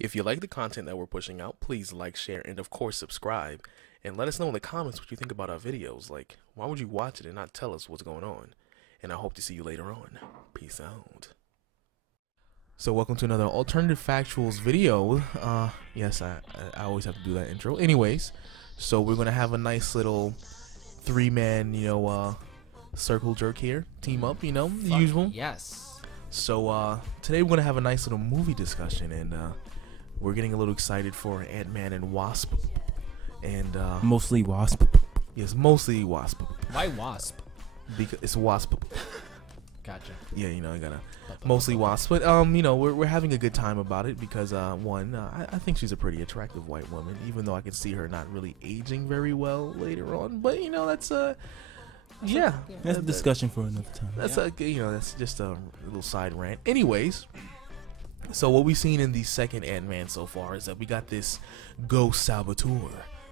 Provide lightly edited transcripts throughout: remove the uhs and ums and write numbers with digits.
If you like the content that we're pushing out, please like, share, and of course subscribe. And let us know in the comments what you think about our videos. Like, why would you watch it and not tell us what's going on? And I hope to see you later on. Peace out. So welcome to another alternative factuals video. Yes, I always have to do that intro. Anyways, so we're gonna have a nice little three-man, circle jerk here, team up, the usual. Yes. So today we're gonna have a nice little movie discussion, and we're getting a little excited for Ant-Man and Wasp, and Mostly Wasp. yes, mostly Wasp Why Wasp? because it's Wasp. Gotcha. Yeah, I gotta mostly Wasp, but we're having a good time about it because one, I think she's a pretty attractive white woman, even though I can see her not really aging very well later on. But that's yeah, That's a discussion for another time. that's that's just a little side rant. Anyways, so what we've seen in the second Ant-Man so far is that we got this Ghost Saboteur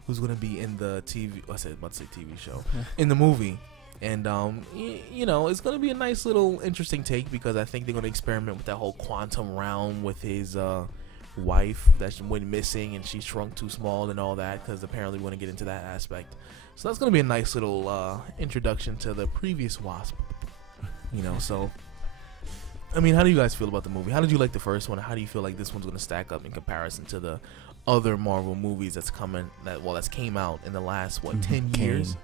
who's gonna be in the about to say TV show, in the movie. And it's gonna be a nice little interesting take because I think they're gonna experiment with that whole quantum realm with his wife that went missing and she shrunk too small and all that, because apparently we want to get into that aspect. So that's gonna be a nice little introduction to the previous Wasp. So I mean, how do you guys feel about the movie? How did you like the first one? How do you feel like this one's gonna stack up in comparison to the other Marvel movies that's came out in the last 10 years?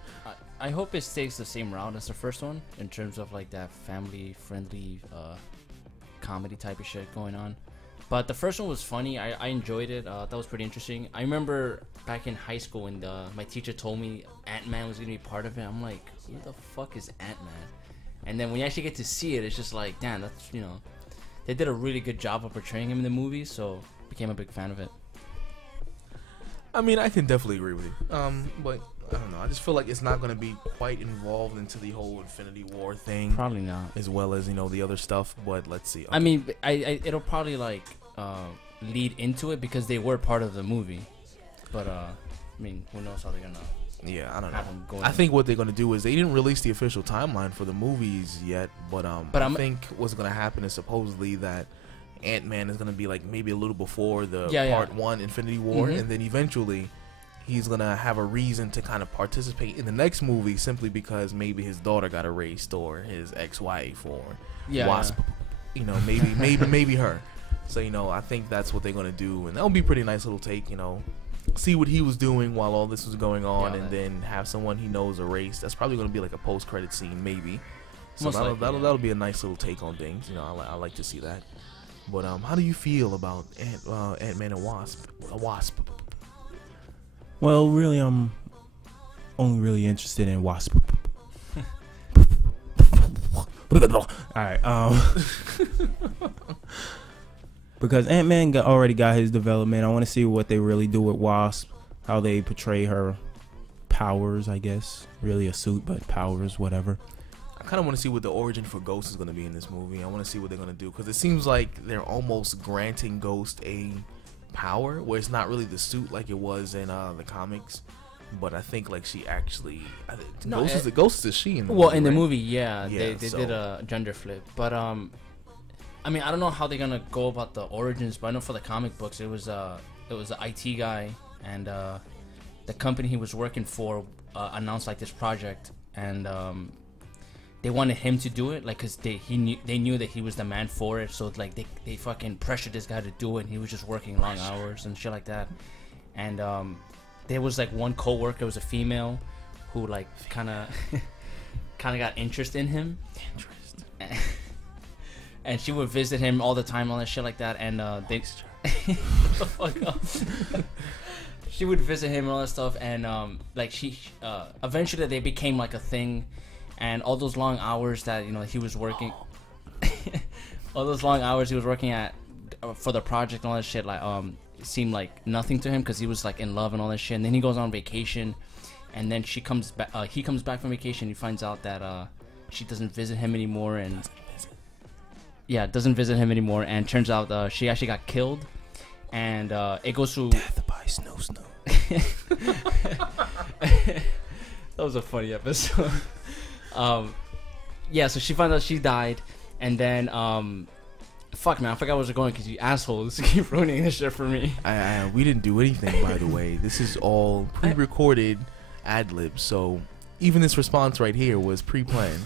I hope it stays the same route as the first one in terms of like that family-friendly comedy type of shit going on. But the first one was funny. I enjoyed it. That was pretty interesting. I remember back in high school when my teacher told me Ant-Man was going to be part of it. I'm like, who the fuck is Ant-Man? And then when you actually get to see it, it's just like, damn, that's, they did a really good job of portraying him in the movie, so became a big fan of it. I mean, I can definitely agree with you. But I don't know. I just feel like it's not going to be quite involved into the whole Infinity War thing. Probably not. As well as, the other stuff. But let's see. Okay. I mean, it'll probably like lead into it because they were part of the movie. But I mean, who knows how they're gonna? Yeah, I don't have them know. going. I think what they're going to do is they didn't release the official timeline for the movies yet. But I think what's going to happen is supposedly that Ant-Man is going to be like maybe a little before the part 1 Infinity War, and then eventually he's gonna have a reason to kind of participate in the next movie simply because maybe his daughter got erased or his ex-wife or Wasp, maybe her. So I think that's what they're gonna do, and that'll be a pretty nice little take. See what he was doing while all this was going on, and then have someone he knows erased. That's probably gonna be like a post-credit scene, maybe. So that'll be a nice little take on things. I like to see that. But how do you feel about Ant-Man and Wasp? Well, really, I'm only really interested in Wasp. Alright, because Ant-Man already got his development. I want to see what they really do with Wasp, how they portray her powers, I guess. Really a suit, but powers, whatever. I kind of want to see what the origin for Ghost is going to be in this movie. I want to see what they're going to do, because it seems like they're almost granting Ghost a power where it's not really the suit like it was in the comics, but I think like she actually Ghost is a she in the movie, in the right? movie, they did a gender flip, but I mean, I don't know how they're gonna go about the origins, but I know for the comic books it was an IT guy, and the company he was working for announced like this project, and they wanted him to do it, like, cause they knew that he was the man for it, so like they fucking pressured this guy to do it, and he was just working long hours and shit like that. And there was like one coworker, was a female, who like kind of got interest in him, and she would visit him all the time, all that shit like that, and they the fuck up. She would visit him and all that stuff, and like she eventually they became like a thing. And all those long hours that he was working, all those long hours he was working at for the project and all that shit, like it seemed like nothing to him because he was like in love and all that shit. And then he goes on vacation, and then he comes back from vacation. He finds out that she doesn't visit him anymore, and doesn't visit him anymore. And turns out she actually got killed, and it goes through Death by Snow. That was a funny episode. So she finds out she died, and then Fuck, man, I forgot where I was going because you assholes keep ruining this shit for me. We didn't do anything, by the way. This is all pre-recorded ad-libs, so even this response right here was pre-planned.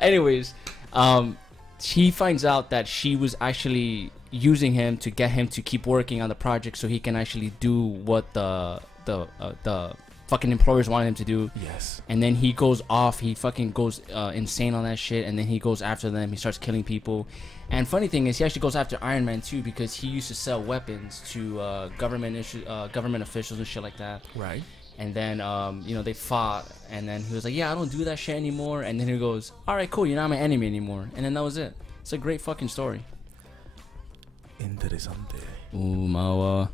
Anyways, he finds out that she was actually using him to get him to keep working on the project so he can actually do what the fucking employers wanted him to do. Yes. And then he goes off. He fucking goes insane on that shit. And then he goes after them. He starts killing people. And funny thing is, he actually goes after Iron Man too because he used to sell weapons to government officials and shit like that. Right. And then they fought. And then he was like, "Yeah, I don't do that shit anymore." And then he goes, "All right, cool. You're not my enemy anymore." And then that was it. It's a great fucking story. Interesante. Ooh, Mawa.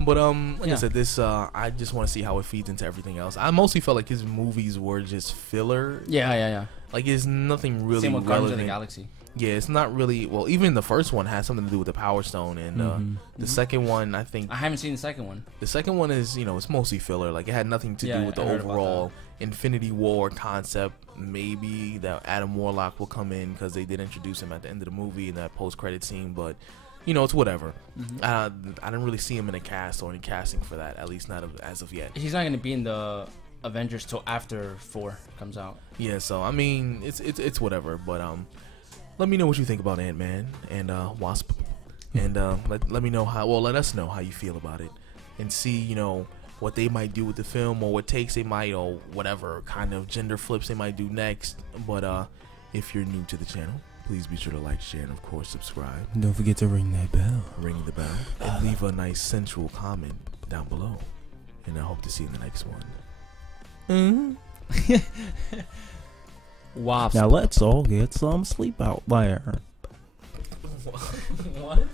But like I said, this I just want to see how it feeds into everything else. I mostly felt like his movies were just filler. Yeah. Like it's nothing really Same with Guardians of the relevant. Galaxy. Yeah, it's not really. Well, even the first one has something to do with the Power Stone, and the second one, I think I haven't seen the second one. the second one is it's mostly filler. Like it had nothing to do with the I heard about overall Infinity War concept. Maybe that Adam Warlock will come in because they did introduce him at the end of the movie in that post-credit scene, but. It's whatever. I didn't really see him in a cast or any casting for that, at least not as of yet. He's not going to be in the Avengers till after 4 comes out. Yeah, so I mean, it's whatever. But let me know what you think about Ant-Man and Wasp, and let me know let us know how you feel about it, and see what they might do with the film or what takes they might or whatever kind of gender flips they might do next. But if you're new to the channel, please be sure to like, share, and of course subscribe. Don't forget to ring that bell. Ring the bell and leave a nice sensual comment down below. And I hope to see you in the next one. Wasp. Now let's all get some sleep out there. What?